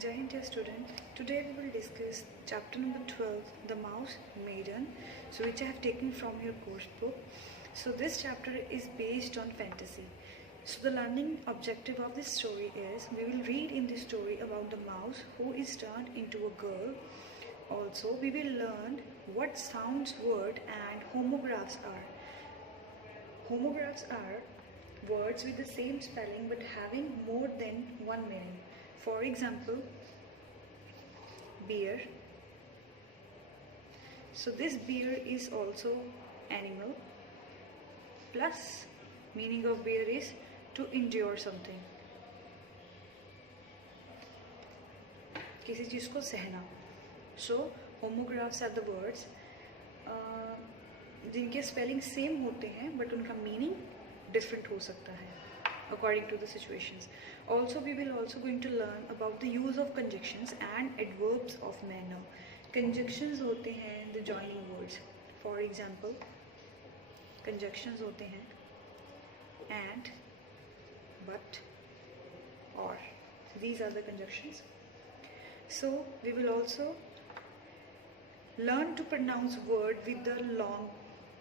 Jai Hind, dear student. Today we will discuss chapter number 12, The Mouse Maiden, so which I have taken from your course book. So this chapter is based on fantasy. So the learning objective of this story is we will read in this story about the mouse who is turned into a girl. Also we will learn what sounds, word and homographs are. Homographs are words with the same spelling but having more than one meaning. For example, bear. So this bear is also animal. Plus meaning of bear is to endure something. किसी चीज को सहना. So homographs are the words जिनके spelling same होते हैं but उनका meaning different हो सकता है according to the situations. Also we will also going to learn about the use of conjunctions and adverbs of manner. Conjunctions होते हैं the joining words. For example, conjunctions होते हैं and, but, or. These are the conjunctions. So we will also learn to pronounce word with the long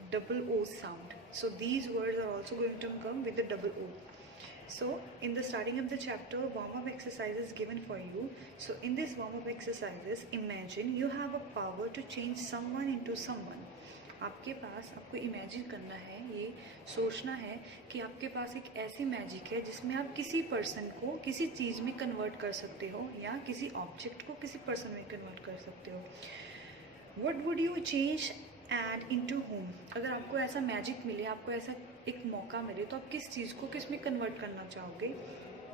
double O sound. So these words are also going to come with the double O. So in the starting of the chapter, warm-up exercise is given for you. So in this warm-up exercises, imagine you have a power to change someone into someone. आपके पास आपको imagine करना है, ये सोचना है कि आपके पास एक ऐसी मैजिक है जिसमें आप किसी पर्सन को किसी चीज़ में कन्वर्ट कर सकते हो या किसी ऑब्जेक्ट को किसी पर्सन में कन्वर्ट कर सकते हो. What would you change and into whom? अगर आपको ऐसा मैजिक मिले, आपको ऐसा एक मौका मिले तो आप किस चीज़ को किस में कन्वर्ट करना चाहोगे?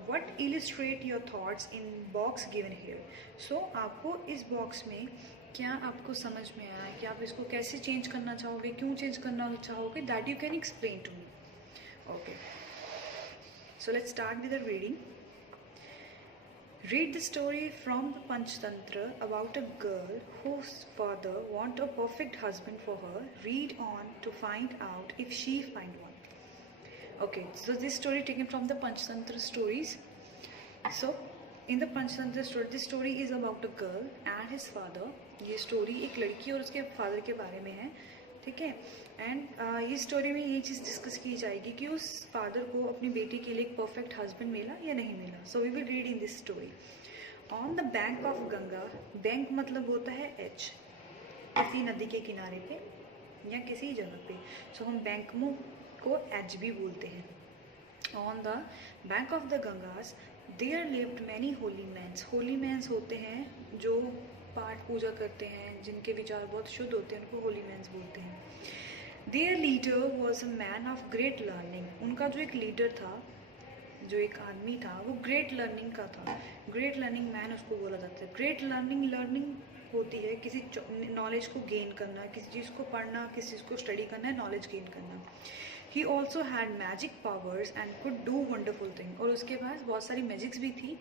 What illustrate your thoughts in box given here? So आपको इस बॉक्स में क्या आपको समझ में आया कि आप इसको कैसे चेंज करना चाहोगे, क्यों चेंज करना चाहोगे? That you can explain to me. Okay. So let's start with the reading. Read the story from the Panchtantra about a girl whose father wants a perfect husband for her. Read on to find out if she find one. Okay, so this story taken from the Panchtantra stories. So in the Panchtantra story, this story is about a girl and his father. ये story एक लड़की और उसके father के बारे में है, ठीक है. एंड ये स्टोरी में ये चीज़ डिस्कस की जाएगी कि उस फादर को अपनी बेटी के लिए एक परफेक्ट हस्बैंड मिला या नहीं मिला. So we will read in this story. On the bank of Ganga. Bank मतलब होता है एच, किसी नदी के किनारे पे या किसी जगह पे. सो हम बैंक को एच भी बोलते हैं. On the bank of the Gangas there lived many holy mans. Holy mans होते हैं जो पाठ पूजा करते हैं, जिनके विचार बहुत शुद्ध होते हैं, उनको होली मैन्स बोलते हैं. There leader was a man of great learning. उनका जो एक लीडर था, जो एक आदमी था, वो ग्रेट लर्निंग का था. ग्रेट लर्निंग मैन उसको बोला जाता है. ग्रेट लर्निंग होती है किसी नॉलेज को गेन करना, किसी चीज़ को पढ़ना, किसी चीज़ को स्टडी करना, नॉलेज गेन करना. He also had magic powers and could do wonderful thing. और उसके पास बहुत सारी मैजिक्स भी थी,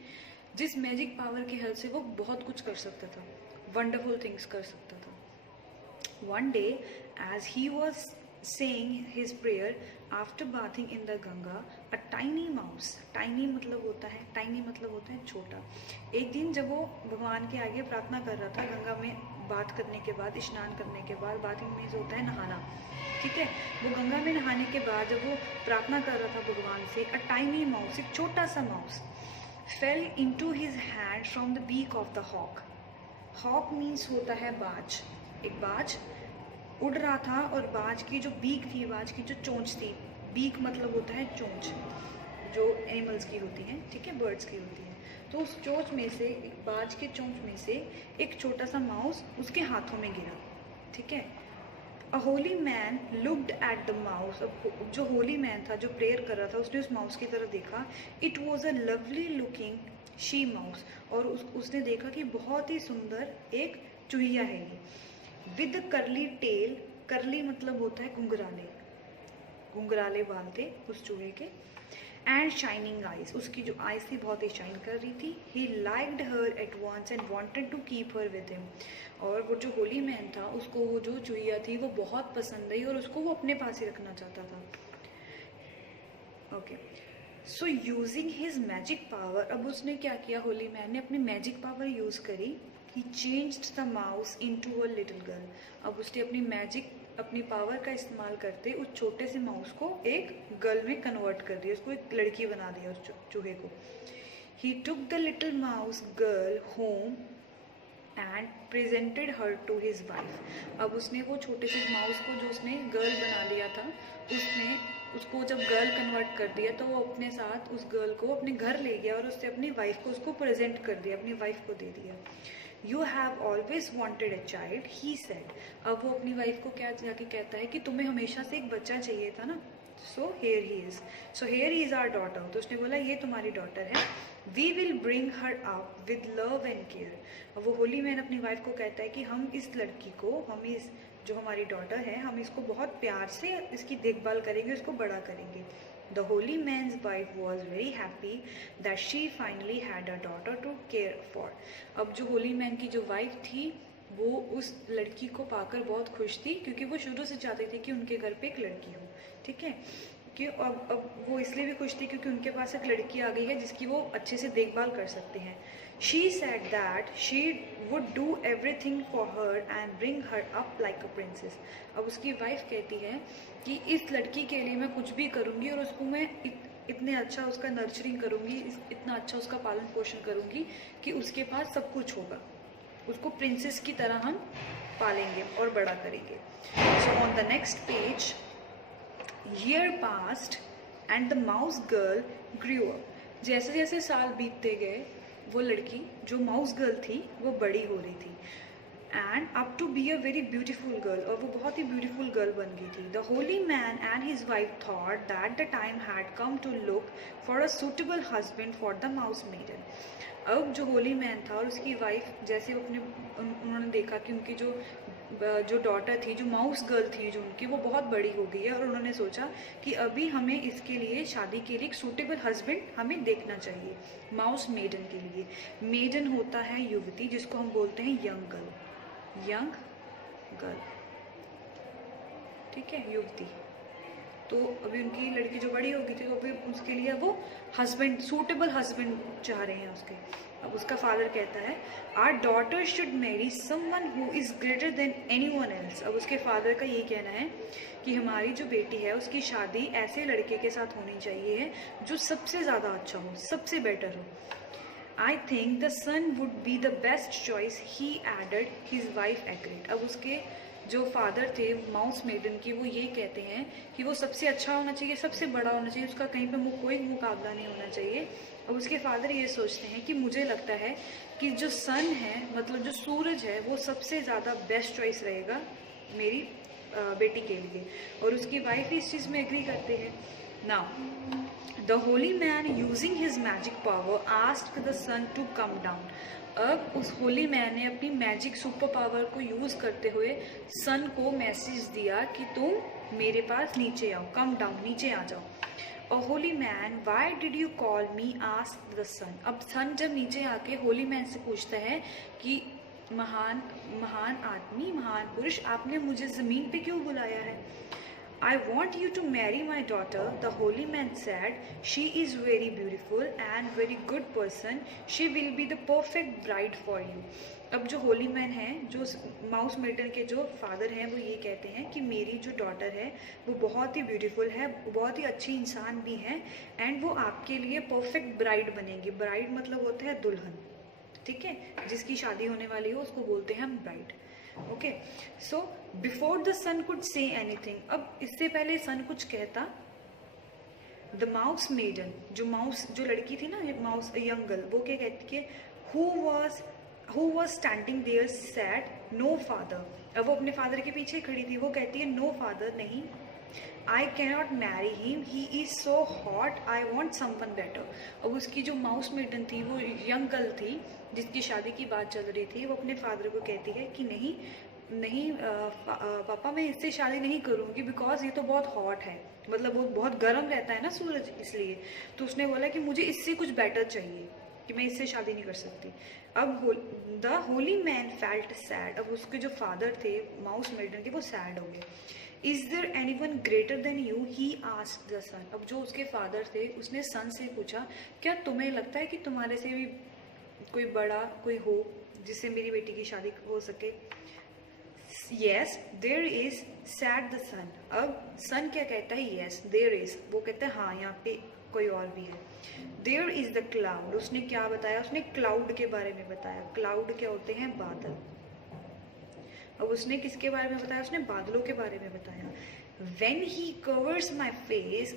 जिस मैजिक पावर की हेल्प से वो बहुत कुछ कर सकता था, वंडरफुल थिंग्स कर सकता था. One day as he was saying his prayer after bathing in the Ganga, a tiny mouse. Tiny मतलब होता है छोटा. एक दिन जब वो भगवान के आगे प्रार्थना कर रहा था, गंगा में बात करने के बाद, स्नान करने के बाद, बाथिंग मीन्स होता है नहाना, ठीक है. वो गंगा में नहाने के बाद जब वो प्रार्थना कर रहा था भगवान से, अ टाइनी माउस, एक छोटा सा mouse, fell into his hand from the beak of the hawk. Hawk means होता है बाज. एक बाज उड़ रहा था और बाज की जो बीक थी, बाज की जो चोंच थी, बीक मतलब होता है चोंच, जो एनिमल्स की होती हैं, ठीक है, बर्ड्स की होती है. तो उस चोंच में से, एक बाज के चोंच में से एक छोटा सा माउस उसके हाथों में गिरा, ठीक है. A holy man looked at the mouse. जो होली मैन था, जो प्रेयर कर रहा था, उसने उस माउस की तरफ देखा. It was a lovely looking she mouse. और उसने देखा कि बहुत ही सुंदर एक चूहिया है ये. विद करली टेल. करली मतलब होता है घुंघराले, घुंघराले बाल थे उस चूहे के. And shining eyes. उसकी जो आइज थी बहुत ही शाइन कर रही थी. He liked her at once and wanted to keep her with him. और वो जो होली मैन था, उसको वो जो चूहिया थी वो बहुत पसंद आई और उसको वो अपने पास ही रखना चाहता था. Okay. So using his magic power, अब उसने क्या किया, होली मैन ने अपनी मैजिक पावर यूज करी. He changed the mouse into a little girl. अब उसने अपनी पावर का इस्तेमाल करते उस छोटे से माउस को एक गर्ल में कन्वर्ट कर दिया, उसको एक लड़की बना दिया उस चूहे को. He took the little mouse girl home and presented her to his wife. अब उसने वो छोटे से माउस को जो उसने गर्ल बना लिया था, उसने उसको जब गर्ल कन्वर्ट कर दिया तो वो अपने साथ उस गर्ल को अपने घर ले गया और उससे अपनी वाइफ को उसको प्रेजेंट कर दिया, अपनी वाइफ को दे दिया. You have always wanted a child, he said. अब वो अपनी वाइफ को क्या जाके कहता है कि तुम्हें हमेशा से एक बच्चा चाहिए था ना. So here he is, so here is our daughter. तो उसने बोला ये तुम्हारी डॉटर है. We will bring her up with love and care. अब वो होली मैन अपनी वाइफ को कहता है कि हम इस लड़की को, हम इस जो हमारी डॉटर है, हम इसको बहुत प्यार से इसकी देखभाल करेंगे, इसको बड़ा करेंगे. The holy man's wife was very happy that she finally had a daughter to care for. अब जो होली मैन की जो वाइफ थी वो उस लड़की को पाकर बहुत खुश थी, क्योंकि वो शुरू से चाहते थे कि उनके घर पे एक लड़की हो. ठीक है, कि अब वो इसलिए भी खुश थी क्योंकि उनके पास एक लड़की आ गई है जिसकी वो अच्छे से देखभाल कर सकते हैं. She said that she would do everything for her and bring her up like a princess. अब उसकी वाइफ कहती है कि इस लड़की के लिए मैं कुछ भी करूँगी और उसको मैं इतने अच्छा उसका नर्चरिंग करूँगी, इतना अच्छा उसका पालन पोषण करूँगी कि उसके पास सब कुछ होगा, उसको प्रिंसेस की तरह हम पालेंगे और बड़ा करेंगे. So on the next page, year passed and the mouse girl grew up. जैसे जैसे साल बीतते गए वो लड़की जो माउस गर्ल थी वो बड़ी हो रही थी. End up to be a very beautiful girl, और वो बहुत ही ब्यूटीफुल गर्ल बन गई थी. The holy man and his wife thought that the time had come to look for a suitable husband for the mouse maiden. अब जो holy man था और उसकी वाइफ, जैसे उन्होंने देखा कि उनकी जो डॉटर थी, जो माउस गर्ल थी जो उनकी, वो बहुत बड़ी हो गई है, और उन्होंने सोचा कि अभी हमें इसके लिए शादी के लिए एक सूटेबल हस्बैंड हमें देखना चाहिए माउस मेडन के लिए. मेडन होता है युवती, जिसको हम बोलते हैं यंग गर्ल. ठीक है, युवती. तो अभी उनकी लड़की जो बड़ी हो गई थी तो अभी उसके लिए वो हस्बैंड, सूटेबल हस्बैंड चाह रहे हैं उसके. अब उसका फादर कहता है our daughter should marry someone who is greater than anyone else. अब उसके फादर का ये कहना है कि हमारी जो बेटी है उसकी शादी ऐसे लड़के के साथ होनी चाहिए जो सबसे ज़्यादा अच्छा हो, सबसे बेटर हो. I think the sun would be the best choice, he added. His wife agreed. अब उसके जो फादर थे माउस मेडन की, वो ये कहते हैं कि वो सबसे अच्छा होना चाहिए, सबसे बड़ा होना चाहिए, उसका कहीं पे कोई मुकाबला नहीं होना चाहिए. और उसके फादर ये सोचते हैं कि मुझे लगता है कि जो सन है, मतलब जो सूरज है, वो सबसे ज़्यादा बेस्ट चॉइस रहेगा मेरी बेटी के लिए. और उसकी वाइफ इस चीज़ में एग्री करते हैं. Now the holy man using his magic power asked the sun to come down. अब उस होली मैन ने अपनी मैजिक सुपर पावर को यूज़ करते हुए सन को मैसेज दिया कि तुम मेरे पास नीचे आओ, कम डाउन, नीचे आ जाओ. और holy man why did you call me asked the sun. अब सन जब नीचे आके होली मैन से पूछता है कि महान आदमी, महान पुरुष, आपने मुझे ज़मीन पे क्यों बुलाया है. I want you to marry my daughter, the holy man said. She is very beautiful and very good person. She will be the perfect bride for you. अब जो होली मैन है, जो माउस मेडन के जो father हैं, वो ये कहते हैं कि मेरी जो डॉटर है वो बहुत ही ब्यूटीफुल है, बहुत ही अच्छी इंसान भी है, एंड वो आपके लिए परफेक्ट ब्राइड बनेगी. ब्राइड मतलब होता है दुल्हन. ठीक है, जिसकी शादी होने वाली हो उसको बोलते हैं हम bride. Okay, so before the sun could say anything, अब इससे पहले सन कुछ कहता, द माउस मेडन, जो लड़की थी ना, माउस यंग गर्ल, वो क्या कहती है, who was standing there said no father. अब वो अपने फादर के पीछे खड़ी थी, वो कहती है नो फादर नहीं, I cannot Mary him, he is so hot, I want someone better. अब उसकी जो माउस मेडन थी, वो यंग गर्ल थी जिसकी शादी की बात चल रही थी, वो अपने फादर को कहती है कि नहीं पापा, मैं इससे शादी नहीं करूँगी, बिकॉज ये तो बहुत हॉट है, मतलब वो बहुत गर्म रहता है ना सूरज, इसलिए. तो उसने बोला कि मुझे इससे कुछ बेटर चाहिए. कि मैं इससे शादी नहीं कर सकती। अब the holy man felt sad, अब उसके जो फादर थे माउस मेडन के वो सैड हो गए। Is there anyone greater than you, he asked the sun, अब जो उसके फादर थे उसने सन से पूछा क्या तुम्हें लगता है कि तुम्हारे से भी कोई बड़ा कोई हो जिससे मेरी बेटी की शादी हो सके। Yes there is said the sun, अब सन क्या कहता है, यस देयर इज, वो कहता है हाँ यहाँ पे कोई और भी है। देयर इज द क्लाउड, उसने क्या बताया, उसने क्लाउड के बारे में बताया। क्लाउड क्या होते हैं, बादल। अब उसने किसके बारे में बताया, उसने बादलों के बारे में बताया। When he covers my face,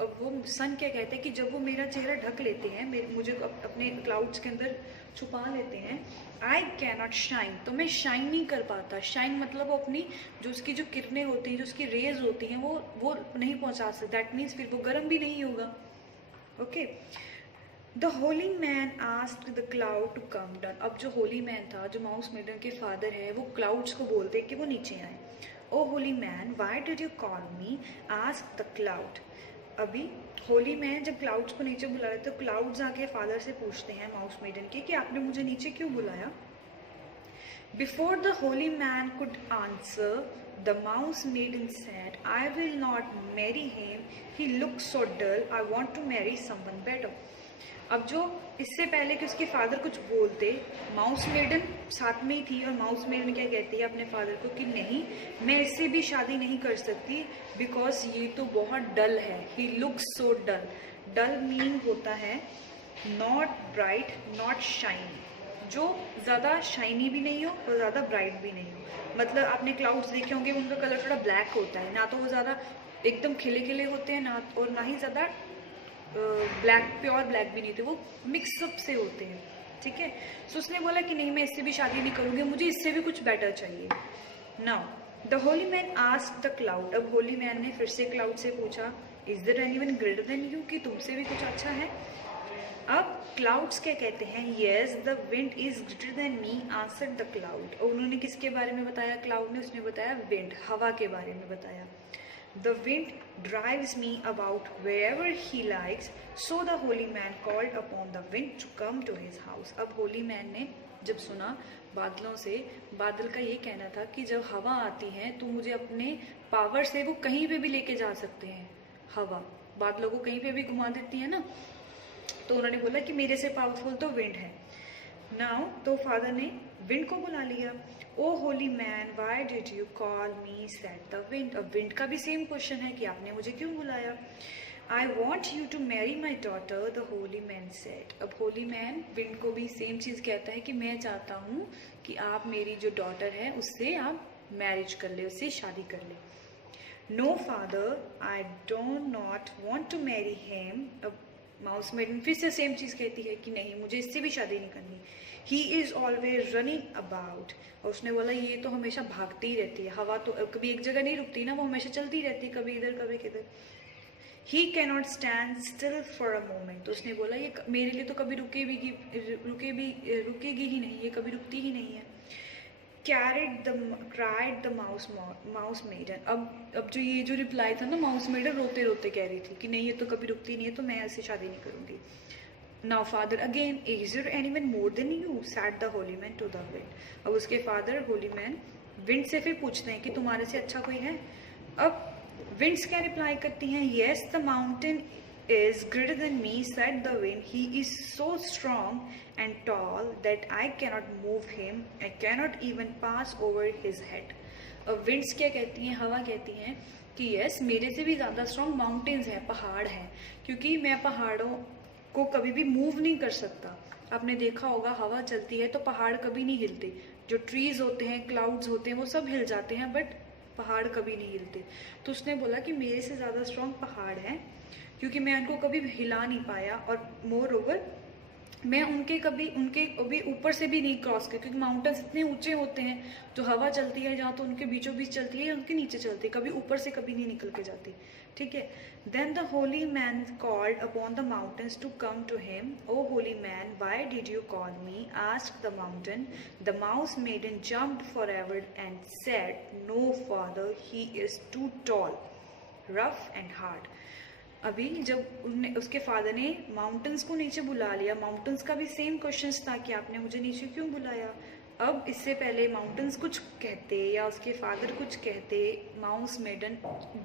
अब वो सन क्या कहते हैं कि जब वो मेरा चेहरा ढक लेते हैं, मुझे अपने क्लाउड्स के अंदर छुपा लेते हैं, I cannot shine, तो मैं शाइन नहीं कर पाता। शाइन मतलब वो अपनी जो उसकी जो किरणें होती हैं, जो उसकी रेज होती हैं, वो नहीं पहुंचा सकता। दैट मीन्स फिर वो गर्म भी नहीं होगा। Okay, the holy man asked the cloud to come down, अब जो होली मैन था, जो माउस मेडन के फादर है, वो क्लाउड्स को बोलते हैं कि वो नीचे आए। Oh holy man why did you call me, ask the cloud. अभी होली मैन जब क्लाउड्स को नीचे बुलाया तो क्लाउड्स आके फादर से पूछते हैं माउस मेडन के कि आपने मुझे नीचे क्यों बुलाया। Before the holy man could answer the mouse maiden said I will not marry him, he looks so dull, I want to marry someone better. अब जो इससे पहले कि उसके फादर कुछ बोलते, माउस मेडन साथ में ही थी और माउस मेडन क्या कहती है अपने फादर को कि नहीं मैं इससे भी शादी नहीं कर सकती बिकॉज ये तो बहुत डल है। ही लुक्स सो डल, डल मीन होता है नॉट ब्राइट नॉट शाइनी, जो ज़्यादा शाइनी भी नहीं हो और ज़्यादा ब्राइट भी नहीं हो। मतलब आपने क्लाउड्स देखे होंगे उनका कलर थोड़ा ब्लैक होता है, ना तो वो ज़्यादा एकदम खिले खिले होते हैं ना, और ना ही ज़्यादा ब्लैक प्योर ब्लैक भी नहीं थे, वो मिक्सअप से होते हैं। ठीक है, सो उसने बोला कि नहीं मैं इससे भी शादी नहीं करूँगी, मुझे इससे भी कुछ बेटर चाहिए। Now the holy man asked the cloud, अब होली मैन ने फिर से क्लाउड से पूछा is there anyone greater than you, कि तुमसे भी कुछ अच्छा है। अब क्लाउड्स क्या कहते हैं, yes the wind is greater than me, answered the cloud. और उन्होंने किसके बारे में बताया, क्लाउड ने, उसने बताया विंड, हवा के बारे में बताया। The wind drives me about wherever he likes, so the holy man called upon the wind to come to his house. अब होली मैन ने जब सुना बादलों से, बादल का ये कहना था कि जब हवा आती है तो मुझे अपने पावर से वो कहीं पे भी लेके जा सकते हैं। हवा बादलों को कहीं पे भी घुमा देती है ना, तो उन्होंने बोला कि मेरे से पावरफुल तो विंड है। नाउ तो फादर ने विंड को बुला लिया। Oh holy man why did you call me, said the wind. अब विंड का भी सेम क्वेश्चन है कि आपने मुझे क्यों बुलाया। I want you to marry my daughter, the holy man said. अब होली मैन विंड को भी सेम चीज़ कहता है कि मैं चाहता हूँ कि आप मेरी जो डॉटर है उससे आप मैरिज कर ले, उससे शादी कर ले। No father I don't not want to marry him. अब माउस मेडन फिर से सेम चीज़ कहती है कि नहीं मुझे इससे भी शादी नहीं करनी। He is always running about, और उसने बोला ये तो हमेशा भागती ही रहती है, हवा तो कभी एक जगह नहीं रुकती ना, वो हमेशा चलती रहती है, कभी इधर कभी किधर। ही cannot stand still for a moment, तो उसने बोला ये मेरे लिए तो कभी रुकेगी ही नहीं, ये कभी रुकती ही नहीं है। Cried the mouse maiden. अब जो ये जो रिप्लाई था ना, माउस मेडन रोते रोते कह रही थी कि नहीं ये तो कभी रुकती नहीं है, तो मैं ऐसे शादी नहीं करूँगी। Now father again, is there anyone more than you, said the holy man to the wind. अब उसके फादर होली मैन विंड से फिर पूछते हैं कि तुम्हारे से अच्छा कोई है। अब विंड्स क्या रिप्लाई करती हैं, yes the mountain is greater than me, sad the wind, he is so strong and tall that I cannot move him, I cannot even pass over his head. अब विंड्स क्या कहती हैं, हवा कहती हैं कि यस मेरे से भी ज़्यादा स्ट्रॉन्ग माउंटेन्स हैं, पहाड़ हैं, क्योंकि मैं पहाड़ों को कभी भी मूव नहीं कर सकता। आपने देखा होगा हवा चलती है तो पहाड़ कभी नहीं हिलते, जो ट्रीज होते हैं, क्लाउड्स होते हैं, वो सब हिल जाते हैं बट पहाड़ कभी नहीं हिलते। तो उसने बोला कि मेरे से ज़्यादा स्ट्रॉन्ग पहाड़ हैं, क्योंकि मैं उनको कभी हिला नहीं पाया, और मोर ओवर मैं उनके कभी ऊपर से भी नहीं क्रॉस किया, क्योंकि माउंटेन्स इतने ऊंचे होते हैं, जो हवा चलती है जहाँ तो उनके बीचों बीच चलती है या उनके नीचे चलती है, कभी ऊपर से कभी नहीं निकल के जाती। ठीक है, then the holy man called upon the mountains to come to him, oh holy man why did you call me, asked the mountain. The mouse maiden jumped forever and said no father, he is too tall, rough and hard. अभी जब उनने उसके father ने mountains को नीचे बुला लिया, mountains का भी सेम क्वेश्चंस था कि आपने मुझे नीचे क्यों बुलाया। अब इससे पहले माउंटेन्स कुछ कहते या उसके फादर कुछ कहते, माउस मेडन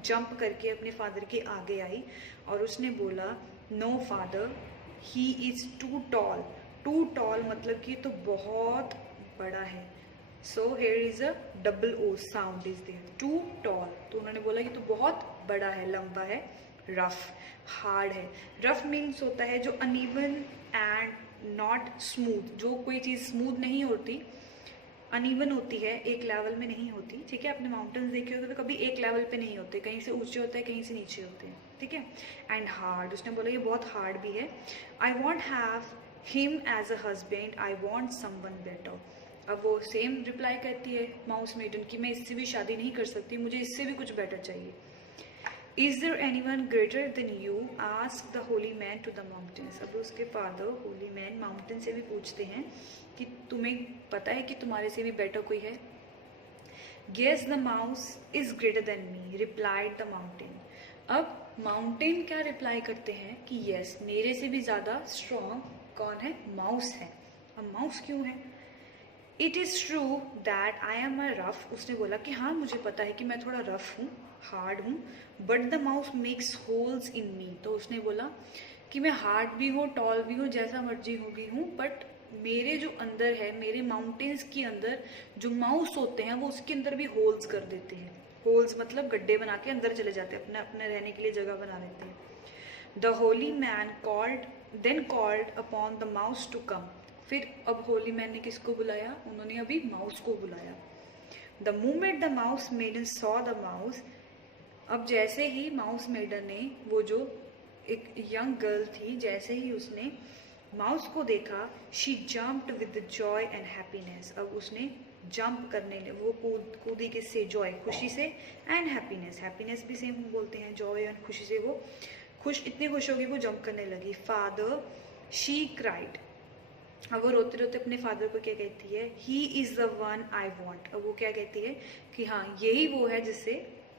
जंप करके अपने फादर के आगे आई और उसने बोला, no father, he is too tall. Too tall मतलब कि तो बहुत बड़ा है। So here is a double o sound is there, too tall. तो उन्होंने बोला कि तो बहुत बड़ा है, लंबा है, रफ, हार्ड है। रफ मीन्स होता है जो अनइवन एंड नॉट स्मूथ, जो कोई चीज़ स्मूथ नहीं होती, अनइवन होती है, एक लेवल में नहीं होती। ठीक है, आपने माउंटेन्स देखे होते तो कभी एक लेवल पे नहीं होते, कहीं से ऊंचे होते हैं, कहीं से नीचे होते हैं। ठीक है, एंड हार्ड, उसने बोला ये बहुत हार्ड भी है। I won't have him as a husband, I want someone better. अब वो सेम रिप्लाई करती है माउस मेडन कि मैं इससे भी शादी नहीं कर सकती, मुझे इससे भी कुछ बेटर चाहिए। Is there anyone greater than you, ask the holy man to the mountains. अब उसके फादर होली मैन माउंटेन से भी पूछते हैं कि तुम्हें पता है कि तुम्हारे से भी बेटर कोई है। Guess the mouse is greater than me, replied the mountain. अब माउंटेन क्या रिप्लाई करते हैं कि यस, मेरे से भी ज़्यादा स्ट्रॉन्ग कौन है, माउस है। अब माउस क्यों है? It is true that I am a rough. उसने बोला कि हाँ मुझे पता है कि मैं थोड़ा रफ हूँ, हार्ड हूँ, but the mouse makes holes in me. तो उसने बोला कि मैं हार्ड भी हूँ, टॉल भी हूँ, जैसा मर्जी होगी हूँ, बट मेरे जो अंदर है, मेरे माउंटेन्स के अंदर जो माउस होते हैं वो उसके अंदर भी होल्स कर देते हैं। होल्स मतलब गड्ढे बना के अंदर चले जाते हैं, अपने अपने रहने के लिए जगह बना लेते हैं। The holy man called upon the mouse to come. फिर अब होली मैन ने किसको बुलाया? उन्होंने अभी माउस को बुलाया। The moment the mouse maiden saw the mouse. अब जैसे ही माउस मेडन ने, वो जो एक यंग गर्ल थी, जैसे ही उसने माउस को देखा, she jumped with Joy and happiness. अब उसने जंप करने, वो कूदी किससे? जॉय, खुशी से, एंड हैप्पीनेस, हैप्पीनेस भी सेम बोलते हैं, जॉय एंड खुशी से वो खुश, इतनी खुश होगी वो जंप करने लगी। Father, she cried. अब वो रोते रोते अपने फादर को क्या कहती है? He is the one I want. अब वो क्या कहती है कि हाँ यही वो है जिससे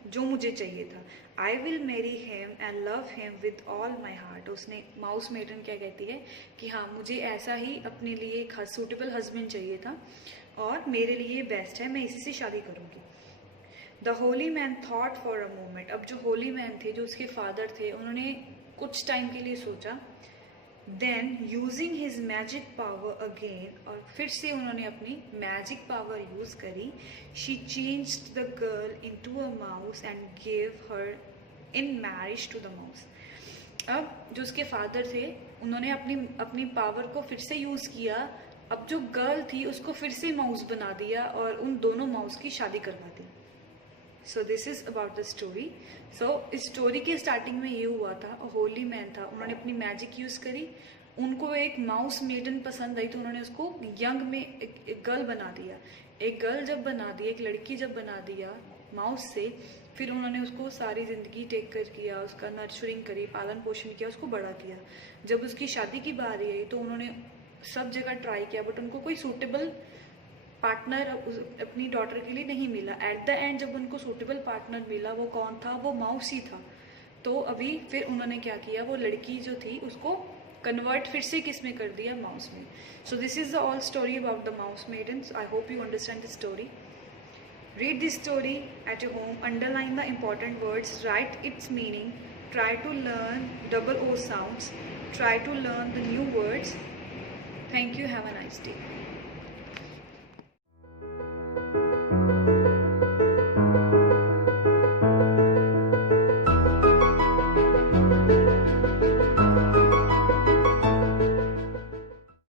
जो मुझे चाहिए था। I will marry him and love him with all my heart. उसने, माउस मेडन क्या कहती है कि हाँ मुझे ऐसा ही अपने लिए एक सूटेबल हस्बैंड चाहिए था और मेरे लिए बेस्ट है, मैं इसी से शादी करूँगी। The holy man thought for a moment. अब जो होली मैन थे, जो उसके फादर थे, उन्होंने कुछ टाइम के लिए सोचा। Then using his magic power again, और फिर से उन्होंने अपनी मैजिक पावर यूज करी। She changed the girl into a mouse and gave her in marriage to the mouse. अब जो उसके फादर थे, उन्होंने अपनी पावर को फिर से यूज किया। अब जो गर्ल थी उसको फिर से माउस बना दिया और उन दोनों माउस की शादी करवा दी। So this is about the story. So इस स्टोरी के स्टार्टिंग में ये हुआ था, होली मैन था, उन्होंने अपनी मैजिक यूज करी, उनको एक माउस मेडन पसंद आई तो उन्होंने उसको यंग में एक गर्ल बना दिया। एक गर्ल जब बना दी, एक लड़की जब बना दिया माउस से, फिर उन्होंने उसको सारी ज़िंदगी टेक कर किया, उसका नर्चरिंग करी, पालन पोषण किया, उसको बड़ा किया। जब उसकी शादी की बारी आई तो उन्होंने सब जगह ट्राई किया, बट उनको कोई सूटेबल पार्टनर अपनी डॉटर के लिए नहीं मिला। एट द एंड जब उनको सूटेबल पार्टनर मिला, वो कौन था? वो माउस ही था। तो अभी फिर उन्होंने क्या किया, वो लड़की जो थी उसको कन्वर्ट फिर से किस में कर दिया? माउस में। सो this is the all story about the mouse maidens. I hope you understand the story. Read this story at your home, underline the important words, write its meaning, try to learn double O sounds, try to learn the new words. Thank you, have a nice day.